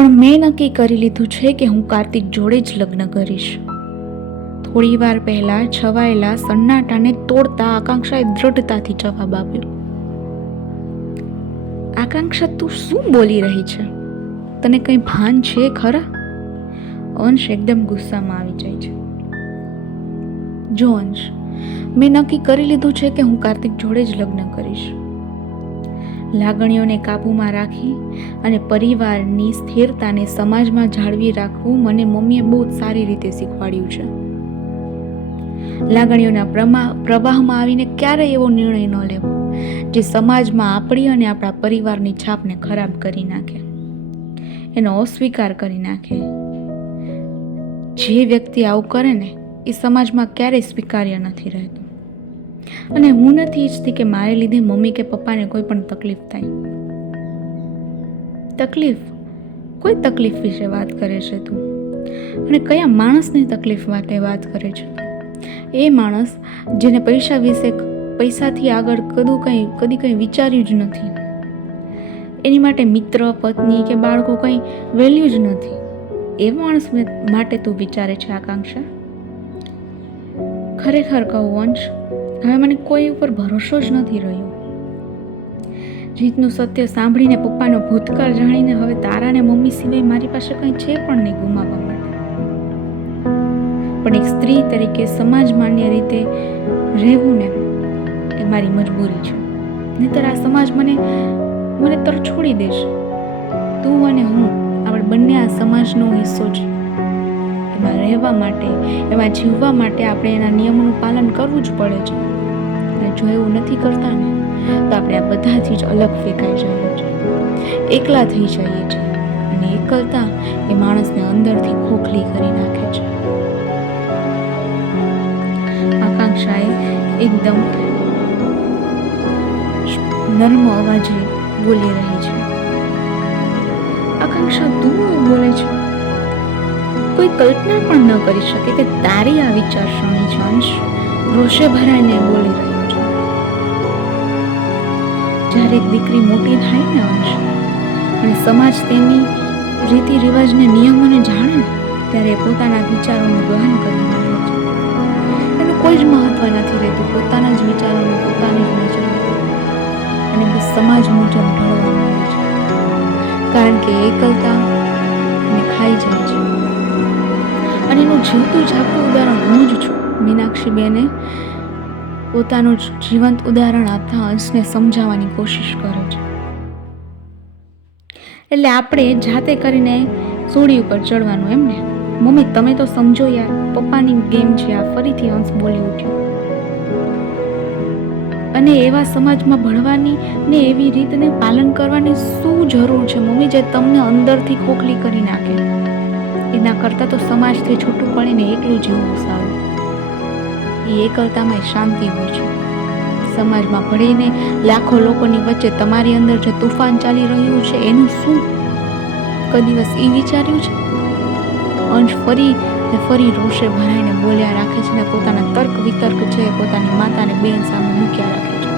પણ મેં નક્કી કરી લીધું છે કે હું કાર્તિક જોડે જ લગ્ન કરીશ. થોડી વાર પહેલા છવાયેલા સન્નાટાને તોડતા આકાંક્ષાએ દ્રઢતાથી જવાબ આપ્યો. આકાંક્ષા, તું શું બોલી રહી છે? તને કંઈ ભાન છે ખરા? અંશ એકદમ ગુસ્સામાં આવી જાય છે. જો અંશ, મેં નક્કી કરી લીધું છે કે હું કાર્તિક જોડે જ લગ્ન કરીશ. લાગણીઓને કાબૂમાં રાખી અને પરિવારની સ્થિરતાને સમાજમાં જાળવી રાખવું મને મમ્મીએ બહુ જ સારી રીતે શીખવાડ્યું છે. લાગણીઓના પ્રવાહમાં આવીને ક્યારેય એવો નિર્ણય ન લેવો જે સમાજમાં આપણી અને આપણા પરિવારની છાપને ખરાબ કરી નાખે, એનો અસ્વીકાર કરી નાખે. જે વ્યક્તિ આવું કરે ને એ સમાજમાં ક્યારેય સ્વીકાર્ય નથી રહેતું. અને હું નથી ઈચ્છતી કે મારે લીધે મમ્મી કે પપ્પાને કોઈ પણ તકલીફ થાય. તકલીફ? કોઈ તકલીફ વિશે વાત કરે છે તું? અને કયા માણસની તકલીફ વાતે વાત કરે છે? એ માણસ જેને પૈસાથી આગળ કદી કંઈ વિચાર્યું જ નથી. એની માટે મિત્ર, પત્ની કે બાળકો કંઈ વેલ્યુ જ નથી. એ માણસ માટે તું વિચારે છે આકાંક્ષા? ખરેખર કહું અંશ, હવે મને કોઈ ઉપર ભરોસો જ નથી રહ્યો. જીતનું સત્ય સાંભળીને, પપ્પાનો ભૂતકાળ જાણીને હવે તારા ને મમ્મી સિવાય મારી પાસે કંઈ છે પણ નહીં ગુમાવવા માટે. પણ એક સ્ત્રી તરીકે સમાજ માન્ય રીતે રહેવું ને એ મારી મજબૂરી છે. નહીંતર આ સમાજ મને તરત છોડી દેશે. તું અને હું, આપણે બંને આ સમાજનો હિસ્સો છે. એમાં રહેવા માટે, એમાં જીવવા માટે આપણે એના નિયમોનું પાલન કરવું જ પડે છે. અને જો એવું નથી કરતા ને તો આપણે આ બધાથી જ અલગ ફેંકાઈ જઈએ છીએ, એકલા થઈ જઈએ છીએ. અને એકલતા એ માણસને અંદરથી ખોખલી કરી નાખે છે. આકાંક્ષાએ એકદમ નર્મ અવાજે બોલી રહી છે. આકાંક્ષા, તું બોલે છે? કોઈ કલ્પના પણ ન કરી શકે કે તારી આ વિચારસરણી છે. અંશ રોષે ભરાઈને બોલી રહ્યો છે. જ્યારે એક દીકરી મોટી થાય ને અંશ, અને સમાજ તેની રીતિ રિવાજને, નિયમોને જાણે ને, ત્યારે પોતાના વિચારોનું વહન કરી નાખે છે. એનું કોઈ જ મહત્વ નથી રહેતું. પોતાના જ વિચારોનું, પોતાની જ નજર અને બસ સમાજ મુજબ ઢળવાનું હોય છે. કારણ કે એકલતા એને ખાઈ જાય છે. અને એનું જીવતું જાગતું ઉદાહરણ હું જ છું. મીનાક્ષીબેને પોતાનું જીવંત ઉદાહરણ આપતા અંશને સમજાવવાની કોશિશ કરે છે. એટલે આપણે જાતે કરીને સોડી ઉપર ચડવાનું એમ ને? મમ્મી તમે તો સમજો યાર, પપ્પાની ગેમ છે આ. ફરીથી અંશ બોલી ઉઠ્યો. અને એવા સમાજમાં ભણવાની ને એવી રીતને પાલન કરવાની શું જરૂર છે મમ્મી, જે તમને અંદરથી ખોખલી કરી નાખે? એના કરતાં તો સમાજથી છૂટું પડીને એકલું જીવવું સારું. એ એકલતામાં શાંતિ હોય છે. સમાજમાં ભળીને લાખો લોકોની વચ્ચે તમારી અંદર જે તુફાન ચાલી રહ્યું છે એનું શું? કોઈ દિવસ એ વિચાર્યું છે? અંશ ફરી રોષે ભરાઈને બોલ્યા રાખે છે ને પોતાના તર્ક વિતર્ક છે પોતાની માતાને બેન સામે મૂક્યા રાખે છે.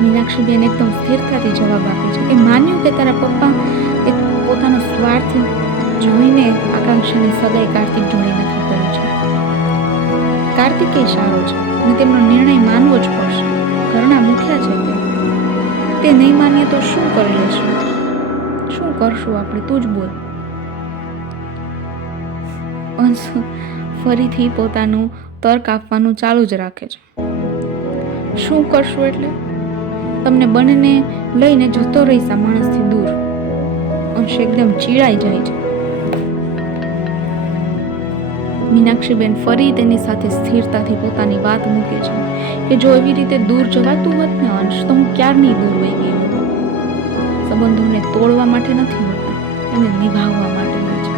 મીનાક્ષીબેન એકદમ સ્થિરતાથી જવાબ આપે છે કે માન્યું કે તારા પપ્પા એક પોતાનો સ્વાર્થ જોઈને આકાંક્ષાની સગાઈ કાર્તિક જોડે નક્કી કરી છે. કાર્તિક એ સારો છે અને તેમનો નિર્ણય માનવો જ પડશે. ઘરના મુખ્યા છે તે નહીં માનીએ તો શું કરી લેશું? શું કરશું આપણે? તું જ બોલ. અંશ ફરીથી પોતાનું તર્ક આપવાનું ચાલુ જ રાખે છે. શું કરશું એટલે? તમને બંનેને લઈને જતો રહીશ આ માણસથી દૂર. અંશ એકદમ ચીડાઈ જાય છે. મીનાક્ષીબેન ફરી તેની સાથે સ્થિરતાથી પોતાની વાત મૂકે છે કે જો એવી રીતે દૂર જવાતું હોત ને અંશ, તો હું ક્યારની દૂર વહી ગઈ હોત. સંબંધોને તોડવા માટે નથી હોતા, એને નિભાવવા માટે હોય છે.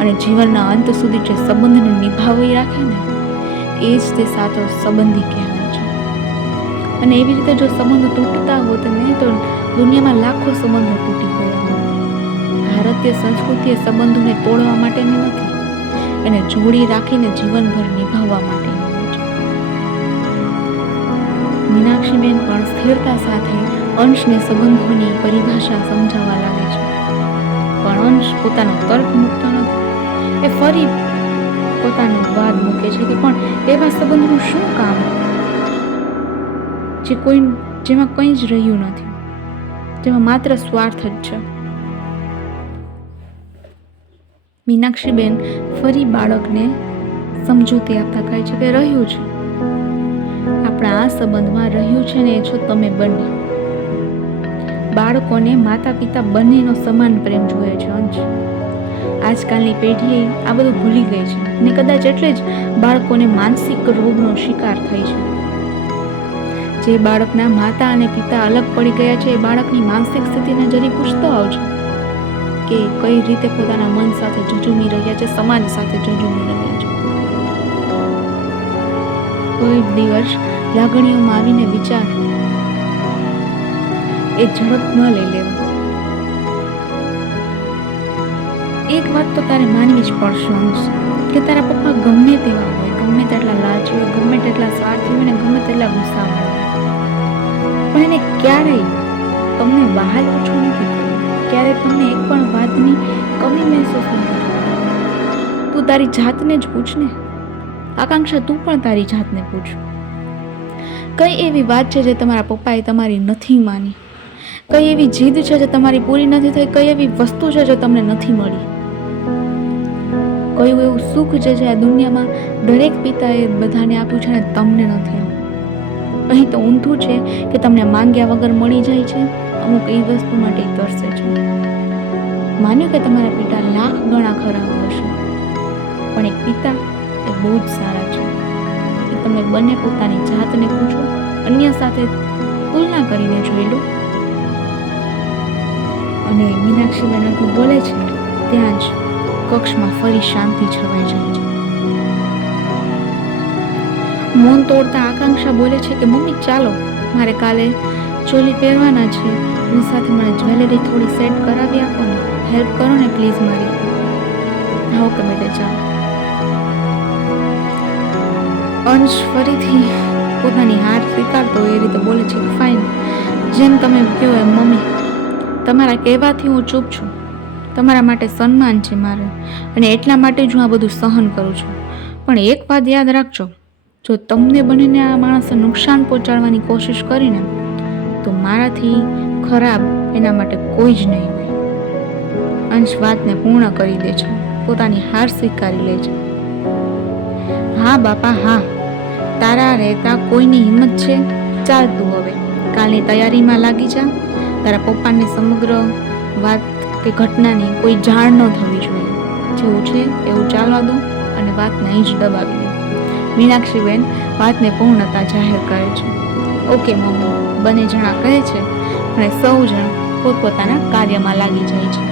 અને જીવનના અંત સુધી જે સંબંધને નિભાવી રાખે ને એ જ તે સાચો સંબંધી કહેવાય છે. અને એવી રીતે જો સંબંધો તૂટતા હોત ને તો દુનિયામાં લાખો સંબંધો તૂટી ગયા હોત. ભારતીય સંસ્કૃતિ સંબંધોને તોડવા માટેની નથી, એને જોડી રાખીને જીવનભર નિભાવવા માટેની હોય છે. મીનાક્ષીબેન પણ સ્થિરતા સાથે અંશને સંબંધોની પરિભાષા સમજાવવા લાગે છે, પણ અંશ પોતાનો તર્ક મૂકતો નથી. એ ફરી પોતાનો વાદ મૂકે છે કે પણ એવા સંબંધનું શું કામ જેમાં કંઈ જ રહ્યું નથી, જેમાં માત્ર સ્વાર્થ જ છે. મીનાક્ષીબેન ફરી બાળકને સમજૂતી આપતા કહે છે કે રહ્યું છે, આપણા આ સંબંધમાં રહ્યું છે ને એ છો તમે બંને. બાળકોને માતા પિતા બંનેનો સમાન પ્રેમ જોઈએ છે અંશ. આજકાલની પેઢી આ બધું ભૂલી ગઈ છે ને કદાચ એટલે જ બાળકોને માનસિક રોગનો શિકાર થઈ છે. જે બાળકના માતા અને પિતા અલગ પડી ગયા છે એ બાળકની માનસિક સ્થિતિને જરી પૂછતો આવજો કે કઈ રીતે પોતાના મન સાથે ઝઝૂમી રહ્યા છે, સમાજ સાથે ઝઝૂમી રહ્યા છે. કોઈ દિવસ લાગણીઓમાં આવીને વિચાર, એ ઝડપ ન લઈ લેવા. એક વાત તો તારે માનવી જ પડશે અંશ, કે તારા પપ્પા ગમે તેવા હોય, ગમે તેટલા લાલચી હોય, ગમે તેટલા સ્વાર્થી હોય ને ગમે તેટલા ગુસ્સાવાળા હોય, પણ એને ક્યારેય તમને બહાર ઓછું નથી કર્યું, ક્યારેય તમને એક પણ વાતની કમી મહેસૂસ નથી કરી. તું તારી જાતને જ પૂછ ને આકાંક્ષા, તું પણ તારી જાતને પૂછ. કઈ એવી વાત છે જે તમારા પપ્પાએ તમારી નથી માની? કઈ એવી જીદ છે જે તમારી પૂરી નથી થઈ? કઈ એવી વસ્તુ છે જે તમને નથી મળી? કયું એવું સુખ છે જે આ દુનિયામાં દરેક પિતાએ બધાને આપ્યું છે ને તમને નથી આપ્યું? અહીં તો ઊંધું છે કે તમને માંગ્યા વગર મળી જાય છે, અમુક એ વસ્તુ માટે તરસે છે. માન્યું કે તમારા પિતા લાખ ગણા ખરાબ હશે, પણ એક પિતા એ બહુ જ સારા છે. એ તમે બંને પોતાની જાતને પૂછો, અન્ય સાથે તુલના કરીને જોઈ લો. અને મીનાક્ષીબેન આટલું બોલે છે ત્યાં જ કક્ષમાં ફરી શાંતિ છવાઈ જાય છે. મૌન તોડતા આકાંક્ષા બોલે છે કે મમ્મી ચાલો, મારે કાલે ચોલી પહેરવાના છે, એની સાથે મને જ્વેલરી થોડી સેટ કરાવી આપો ને, હેલ્પ કરો ને પ્લીઝ મારી. હા ઓકે બેટા ચાલો. અંશ ફરીથી પોતાની હાર સ્વીકારતો એ રીતે બોલે છે કે ફાઇન, જેમ તમે કહો એમ મમ્મી, તમારા કહેવાથી હું ચૂપ છું. તમારા માટે સન્માન છે મારે, અને એટલા માટે જ હું આ બધું સહન કરું છું. પણ એક વાત યાદ રાખજો, જો તમને બંનેને આ માણસે નુકસાન પહોંચાડવાની કોશિશ કરીને તો મારાથી ખરાબ એના માટે કોઈ જ નહીં હોય. અંશ વાતને પૂર્ણ કરી દે છે, પોતાની હાર સ્વીકારી લે છે. હા બાપા હા, તારા રહેતા કોઈની હિંમત છે? ચાલ તું હવે કાલની તૈયારીમાં લાગી જા. તારા પપ્પાને સમગ્ર વાત કે ઘટનાની કોઈ જાણ ન થવી જોઈએ. જેવું છે એવું ચાલવા દો અને વાતને અહીં જ દબાવી દે. મીનાક્ષીબેન વાતને પૂર્ણતા જાહેર કરે છે. ઓકે મમ્મી, બંને જણા કહે છે અને સૌ જણ પોતપોતાના કાર્યમાં લાગી જાય છે.